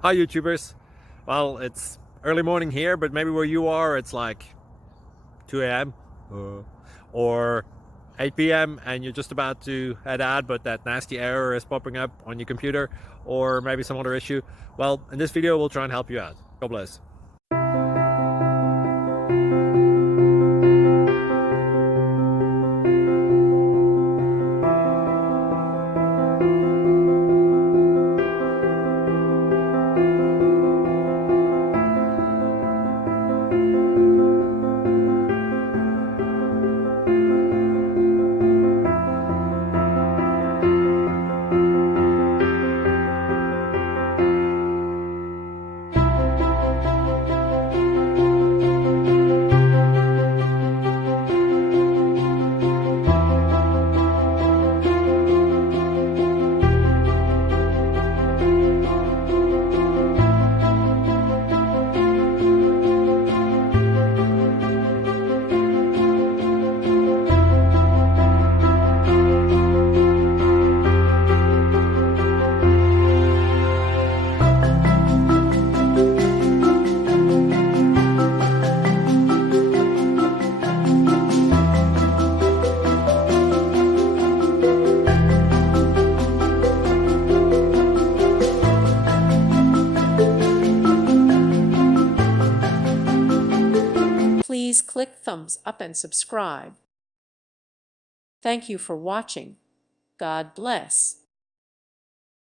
Hi YouTubers. Well, it's early morning here, but maybe where you are it's like 2 a.m. Or 8 p.m. and you're just about to head out, but that nasty error is popping up on your computer, or maybe some other issue. Well, in this video we'll try and help you out. God bless. Please click thumbs up and subscribe. Thank you for watching. God bless.